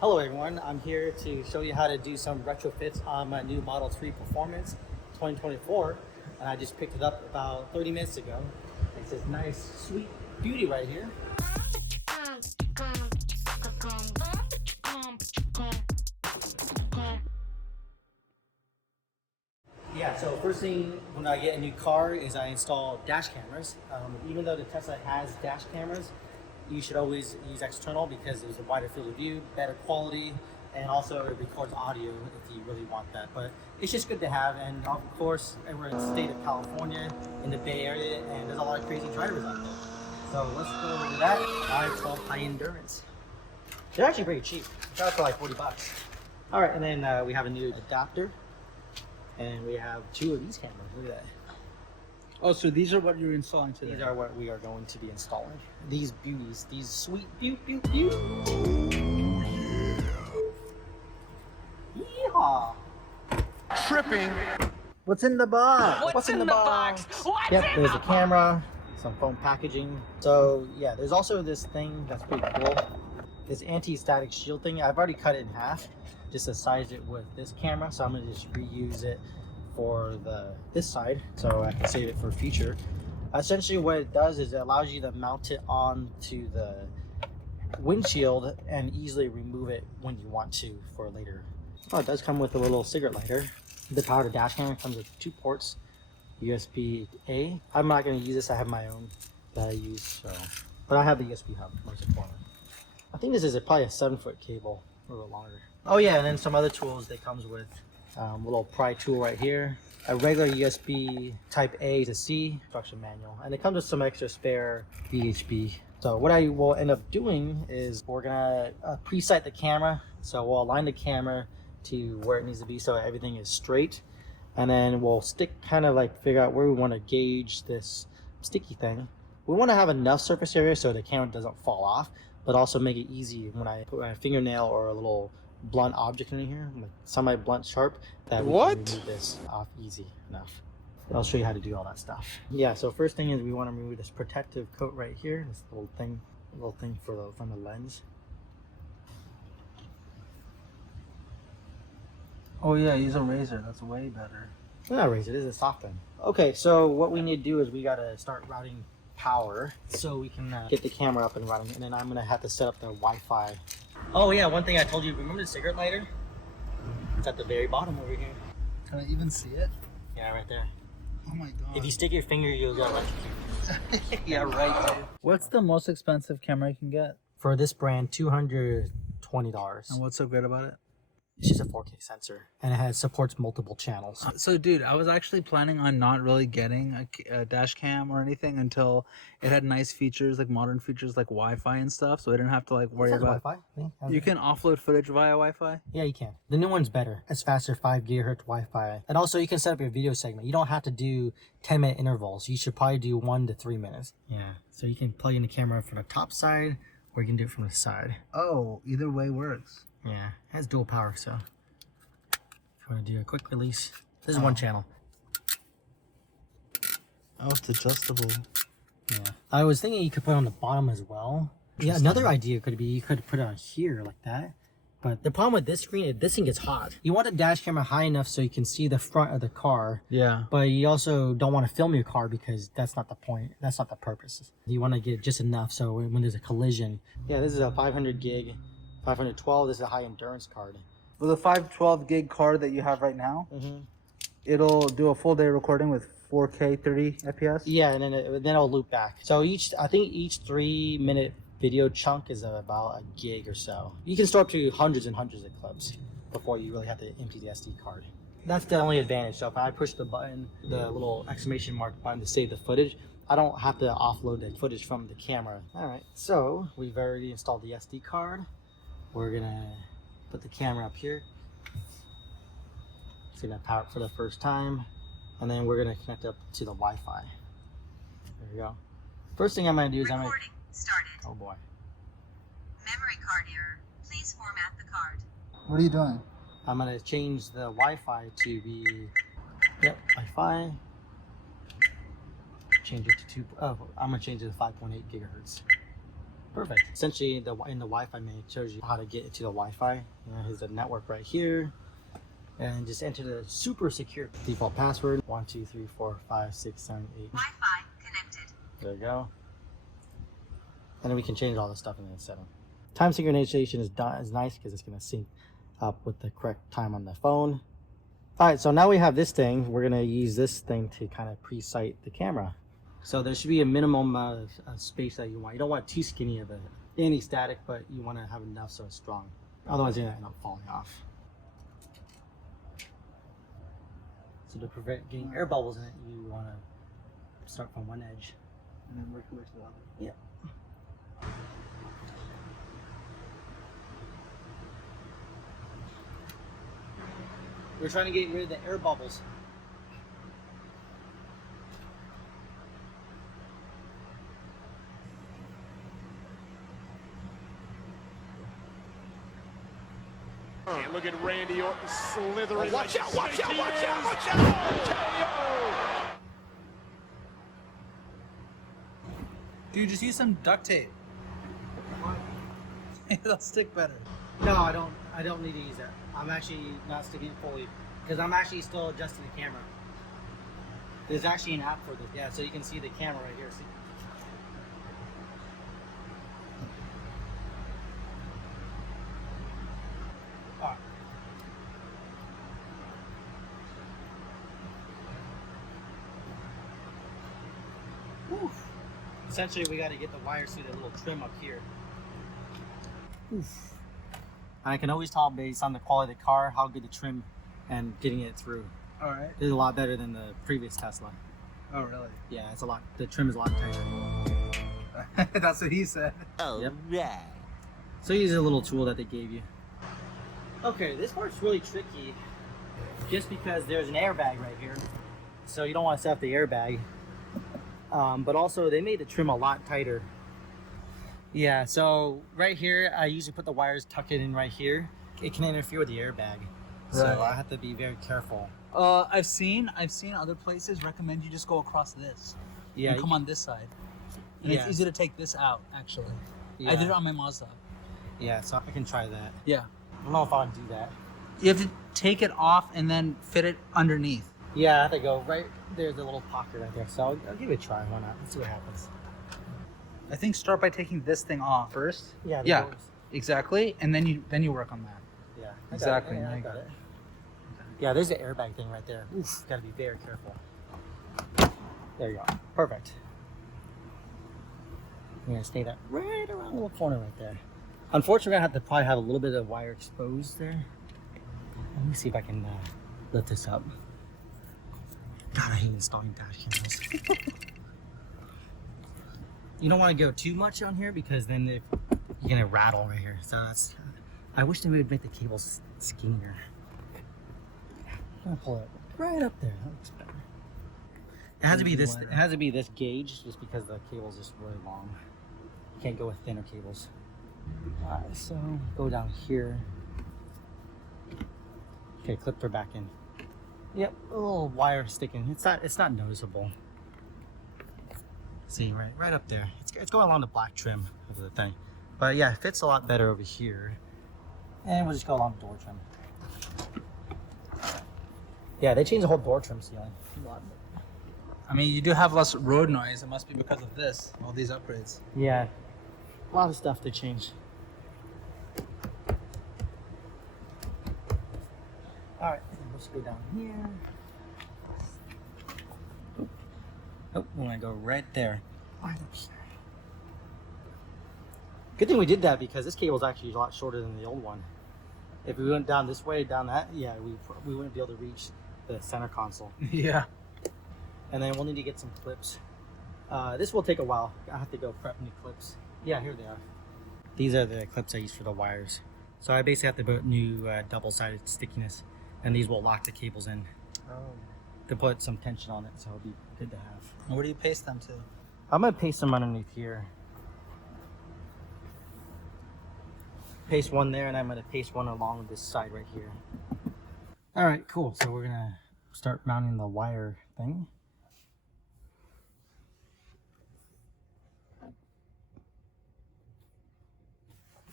Hello everyone, I'm here to show you how to do some retrofits on my new Model 3 Performance 2024, and I just picked it up about 30 minutes ago. It's this nice, sweet beauty right here. Yeah, so first thing when I get a new car is I install dash cameras. Even though the Tesla has dash cameras, you should always use external because there's a wider field of view, better quality, and also it records audio if you really want that. But it's just good to have, and of course, we're in the state of California, in the Bay Area, and there's a lot of crazy drivers out there. So let's go over that. I-12 High Endurance. They're actually pretty cheap. I got it for like 40 bucks. All right, and then we have a new adapter. And we have two of these cameras. Look at that. Oh, so these are what you're installing today? These are what we are going to be installing. These beauties, these sweet beaut. Yeehaw! Tripping. What's in the box? What's in the box? Yep, there's a camera, some foam packaging. So yeah, there's also this thing that's pretty cool. This anti-static shield thing. I've already cut it in half just to size it with this camera, so I'm gonna just reuse it for this side so I can save it for future. Essentially what it does is it allows you to mount it onto the windshield and easily remove it when you want to for later. Oh, it does come with a little cigarette lighter. The power to dash camera comes with 2 ports, USB-A. I'm not going to use this, I have my own that I use, so. But I have the USB hub, most important. I think this is probably a 7-foot cable, a little longer. Oh yeah, and then some other tools that comes with. A little pry tool right here, a regular USB type A to C instruction manual, and it comes with some extra spare VHB. So what I will end up doing is we're gonna pre-sight the camera. So we'll align the camera to where it needs to be so everything is straight, and then we'll figure out where we want to gauge this sticky thing. We want to have enough surface area so the camera doesn't fall off, but also make it easy when I put my fingernail or a little blunt object in here, like semi-blunt sharp, that we can remove this off easy enough. I'll show you how to do all that stuff. Yeah, so first thing is we want to remove this protective coat right here, this little thing from the lens. Oh yeah, use a razor, that's way better. Not a razor, this is a soft pen. Okay, so what we need to do is we gotta start routing power so we can get the camera up and running, and then I'm gonna have to set up the Wi-Fi. Oh yeah, one thing I told you, remember the cigarette lighter? It's at the very bottom over here. Can I even see it? Yeah, right there. Oh my god. If you stick your finger, you'll get electrocuted. Yeah, right, dude. What's the most expensive camera you can get? For this brand, $220. And what's so great about it? It's just a 4K sensor, and it supports multiple channels. So dude, I was actually planning on not really getting a dash cam or anything until it had nice features, like modern features like Wi-Fi and stuff, so I didn't have to like worry about Wi-Fi. Yeah, you can offload footage via Wi-Fi? Yeah, you can. The new one's better. It's faster, 5 GHz Wi-Fi. And also you can set up your video segment. You don't have to do 10-minute intervals. You should probably do 1 to 3 minutes. Yeah, so you can plug in the camera from the top side, or you can do it from the side. Oh, either way works. Yeah, it has dual power, so if you want to do a quick release, this is one channel. Oh, it's adjustable. Yeah, I was thinking you could put it on the bottom as well. Yeah, another idea could be you could put it on here like that. But the problem with this screen is this thing gets hot. You want the dash camera high enough so you can see the front of the car. Yeah. But you also don't want to film your car because that's not the point. That's not the purpose. You want to get just enough so when there's a collision. Yeah, this is a 500 gig. 512, this is a high endurance card. With a 512 gig card that you have right now, it'll do a full day recording with 4K 30 FPS? Yeah, and then it'll loop back. So I think each 3-minute video chunk is about a gig or so. You can store up to hundreds and hundreds of clips before you really have to empty the SD card. That's the only advantage. So if I push the button, the little exclamation mark button to save the footage, I don't have to offload the footage from the camera. All right, so we've already installed the SD card. We're gonna put the camera up here. It's gonna power up for the first time, and then we're gonna connect up to the Wi-Fi. There we go. First thing I'm gonna do is Recording started. Oh boy. Memory card error. Please format the card. What are you doing? I'm gonna change the Wi-Fi to be, Wi-Fi. Change it to I'm gonna change it to 5.8 gigahertz. Perfect. Essentially, in the Wi-Fi menu, it shows you how to get into the Wi-Fi. Here's the network right here. And just enter the super secure default password. 1, 2, 3, 4, 5, 6, 7, 8. Wi-Fi connected. There you go. And then we can change all this stuff in the setting. Time synchronization is nice because it's going to sync up with the correct time on the phone. All right, so now we have this thing. We're going to use this thing to kind of pre-sight the camera. So there should be a minimum of space that you want. You don't want too skinny of an anti-static, but you want to have enough so it's strong. Otherwise, you're going to end up falling off. So to prevent getting air bubbles in it, you want to start from one edge and then work your way to the other. Yeah. We're trying to get rid of the air bubbles. And look at Randy Orton slithering. Watch out, watch out, watch out, watch out! Dude, just use some duct tape. It'll stick better. No, I don't need to use that. I'm actually not sticking it fully because I'm actually still adjusting the camera. There's actually an app for this. Yeah, so you can see the camera right here. See? All right. Whew. Essentially, we got to get the wires through the little trim up here. Oof. I can always tell based on the quality of the car how good the trim and getting it through. All right. It's a lot better than the previous Tesla. Oh, really? Yeah, it's a lot. The trim is a lot tighter. That's what he said. Oh, Yep. right. So use a little tool that they gave you. Okay, this part's really tricky just because there's an airbag right here. So you don't want to set up the airbag. But also they made the trim a lot tighter. Yeah, so right here, I usually put the wires tucked in right here. It can interfere with the airbag. So Right. I have to be very careful. I've seen other places recommend you just go across this. Yeah, And come on this side. And Yeah. it's easy to take this out, actually. yeah, I did it on my Mazda. yeah, so I can try that. Yeah. I don't know if I want to do that. You have to take it off and then fit it underneath. Yeah, I have to go right there's a little pocket right there. So I'll give it a try. Why not? Let's see what happens. I think start by taking this thing off first. Yeah, the Yeah. doors. Exactly. And then you work on that. Yeah, I got Exactly, It. Yeah, now I you got got it. Yeah, there's the airbag thing right there. Oof, gotta be very careful. There you go. Perfect. You're gonna stay that right around the little corner right there. Unfortunately, I have to probably have a little bit of wire exposed there. Let me see if I can lift this up. God, I hate installing dash cams. You don't want to go too much on here because then you're gonna rattle right here. So that's. I wish they would make the cables skinnier. I'm gonna pull it right up there. That looks better. It has to be this. It has to be this gauge, just because the cable's just really long. You can't go with thinner cables. Alright, so go down here. Okay, clip her back in. Yep, a little wire sticking. It's not noticeable. See, right up there. It's going along the black trim of the thing. But yeah, it fits a lot better over here. And we'll just go along the door trim. Yeah, they changed the whole door trim ceiling. A lot. I mean, you do have less road noise. It must be because of this, all these upgrades. Yeah, a lot of stuff to change. All right, let's go down here. Oh, we're gonna go right there. Right up here. Good thing we did that because this cable's actually a lot shorter than the old one. If we went down this way, down that, yeah, we wouldn't be able to reach the center console. Yeah. And then we'll need to get some clips. This will take a while. I have to go prep new clips. Yeah, here they are. These are the clips I use for the wires. So I basically have to put new double-sided stickiness, and these will lock the cables in to put some tension on it, so it'll be good to have. And where do you paste them to? I'm gonna paste them underneath here. Paste one there, and I'm gonna paste one along this side right here. All right, cool. So we're gonna start mounting the wire thing.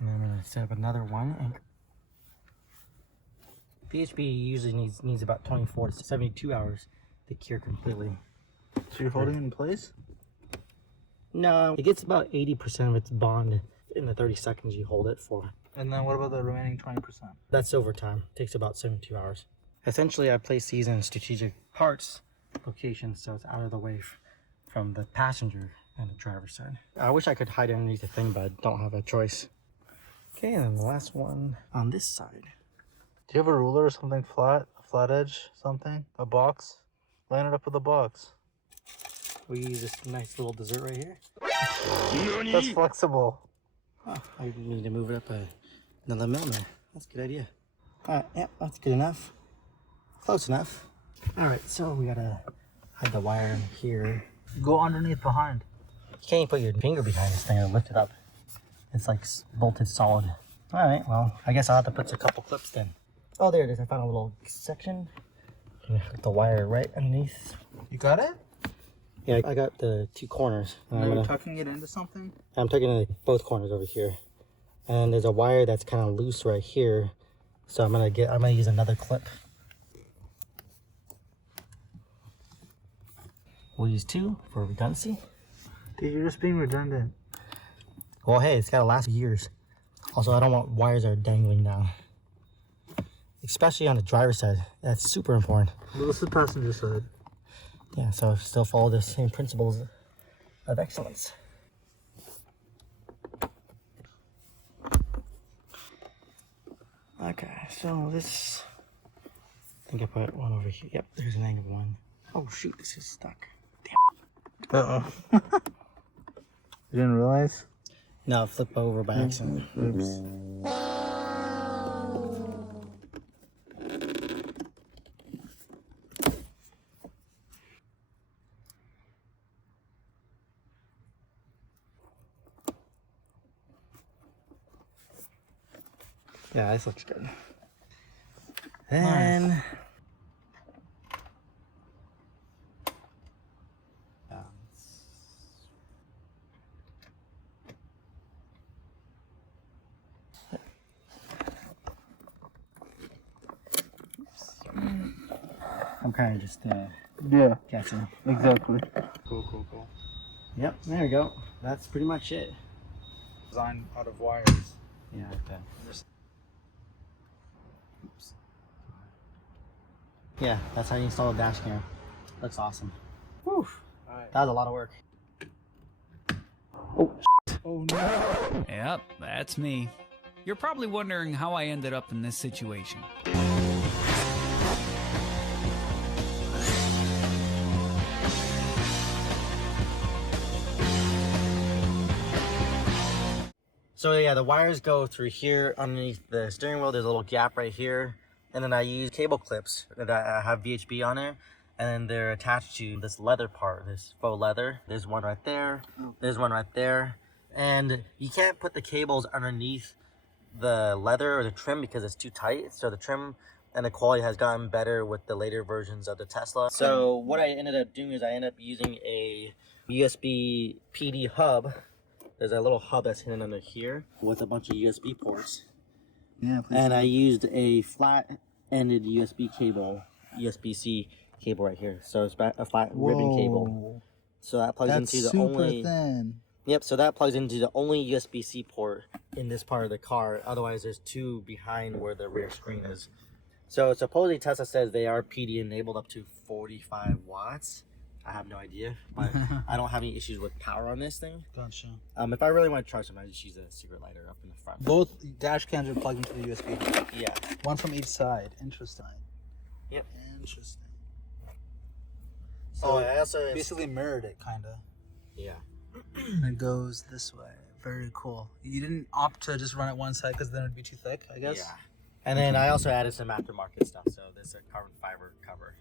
And then I'm gonna set up another one. VHB usually needs about 24 to 72 hours to cure completely. So you're holding it in place? No, it gets about 80% of its bond in the 30 seconds you hold it for. And then what about the remaining 20%? That's overtime. It takes about 72 hours. Essentially, I place these in strategic parts locations so it's out of the way from the passenger and the driver's side. I wish I could hide underneath the thing, but I don't have a choice. Okay, and then the last one on this side. Do you have a ruler or something flat? A flat edge? Something? A box? Line it up with a box. We use this nice little dessert right here. That's flexible. Oh, I need to move it up another millimeter. That's a good idea. Alright, yep, that's good enough. Close enough. Alright, so we gotta hide the wire in here. Go underneath behind. You can't even put your finger behind this thing and lift it up. It's like bolted solid. Alright, well, I guess I'll have to put a couple clips then. Oh, there it is. I found a little section. I'm gonna hook the wire right underneath. You got it? Yeah, I got the two corners. And you're tucking it into something? I'm tucking it both corners over here. And there's a wire that's kind of loose right here. So I'm gonna use another clip. We'll use two for redundancy. Dude, you're just being redundant. Well, hey, it's gotta last years. Also, I don't want wires that are dangling down. Especially on the driver's side. That's super important. Well, this is the passenger side. Yeah, so still follow the same principles of excellence. Okay, so this, I think I put one over here. Yep, there's an angle one. Oh shoot, this is stuck. Damn. Uh-oh. You didn't realize? No, flip over by accident. Oops. Yeah, this looks good. Then, Nice. I'm kind of just Yeah, guessing. exactly. Cool, cool, cool. Yep, there we go. That's pretty much it. Designed out of wires. Yeah, okay. Oops. Yeah, that's how you install a dash cam. Looks awesome. Whew. Alright. That was a lot of work. Oh no! Yep, that's me. You're probably wondering how I ended up in this situation. So yeah, the wires go through here underneath the steering wheel. There's a little gap right here. And then I use cable clips that I have VHB on there. And then they're attached to this leather part, this faux leather. There's one right there. There's one right there. And you can't put the cables underneath the leather or the trim because it's too tight. So the trim and the quality has gotten better with the later versions of the Tesla. So what I ended up doing is I ended up using a USB PD hub. There's a little hub that's hidden under here with a bunch of USB ports. Yeah, please. And I used a flat-ended USB cable, USB-C cable right here. So it's a flat ribbon cable. So that plugs That's into the super only... thin. Yep, so that plugs into the only USB-C port in this part of the car. Otherwise, there's two behind where the rear screen is. So supposedly Tesla says they are PD enabled up to 45 watts. I have no idea, but I don't have any issues with power on this thing. Gotcha. If I really want to charge them, I just use a secret lighter up in the front. Both dash cams are plugged into the USB. Yeah. One from each side. Interesting. Yep. Interesting. So I also basically mirrored it, kind of. Yeah. And it goes this way. Very cool. You didn't opt to just run it one side because then it'd be too thick, I guess? Yeah. And then I also added some aftermarket stuff. So this is a carbon fiber cover.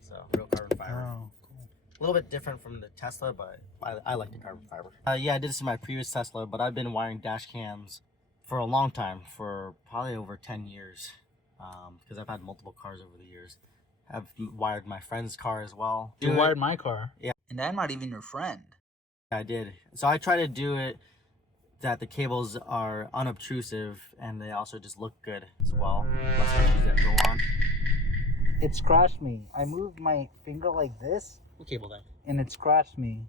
So real carbon fiber. Oh, cool. A little bit different from the Tesla, but I like the carbon fiber. Yeah, I did this in my previous Tesla, but I've been wiring dash cams for a long time, for probably over 10 years. Because I've had multiple cars over the years. I've wired my friend's car as well. You wired my car? Yeah. And I'm not even your friend. I did. So I try to do it that the cables are unobtrusive and they also just look good as well. Less issues that go on. It scratched me. I moved my finger like this, What cable then? and it scratched me.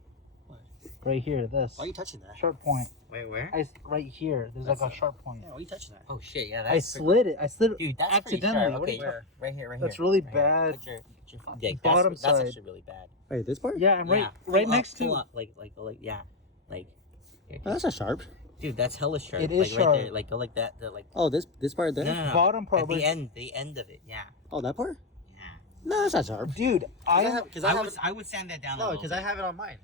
What? Right here, this. Why are you touching that? Sharp point. Wait, where? Right here. There's like a sharp point. Yeah, why are you touching that? Oh shit, yeah, that's I slid it. I slid it dude, that's accidentally. Pretty What are sharp. you Okay, right here, right That's here. really right here. bad. Put your yeah, Bottom that's side. actually really bad. Wait, this part? Yeah, I'm right Yeah, right pull next up, pull to. up, like, yeah, like. Here, Oh, that's not sharp. dude, that's hella sharp. It is like, right there, sharp. like go like that, like. Oh, this part there? No. Bottom part At was- the end of it, yeah. Oh, that part? Yeah. No, that's not sharp. Dude, I would sand that down. No, a little because bit. I have it on mine.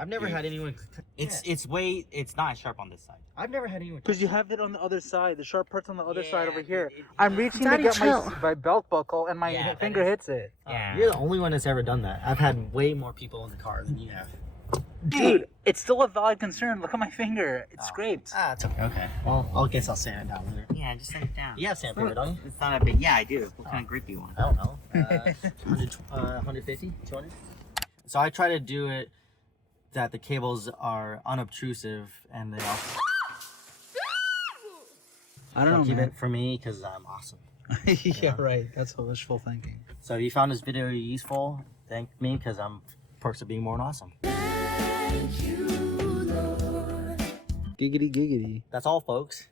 I've never Dude. had anyone. It's not sharp on this side. I've never had anyone. because you have it on the other side. The sharp part's on the other side over Yeah, here. it- I'm reaching Daddy, to get chill. my belt buckle, and my Yeah, that finger is- hits it. Yeah. You're the only one that's ever done that. I've had way more people in the car than you have. Dude, it's still a valid concern. Look at my finger. It's Oh. scraped. Ah, it's okay. Okay. Well, I guess I'll sand it down later. Yeah, just sand it down. You have sandpaper, don't you? It's not a big. Yeah, I do. What kind of grip you want? I don't know. 150, 200. So I try to do it that the cables are unobtrusive and they also I don't know, keep man. it for me because I'm awesome. Yeah, right. That's wishful thinking. So if you found this video useful, thank me because I'm perks of being more than awesome. Giggity, giggity. That's all, folks.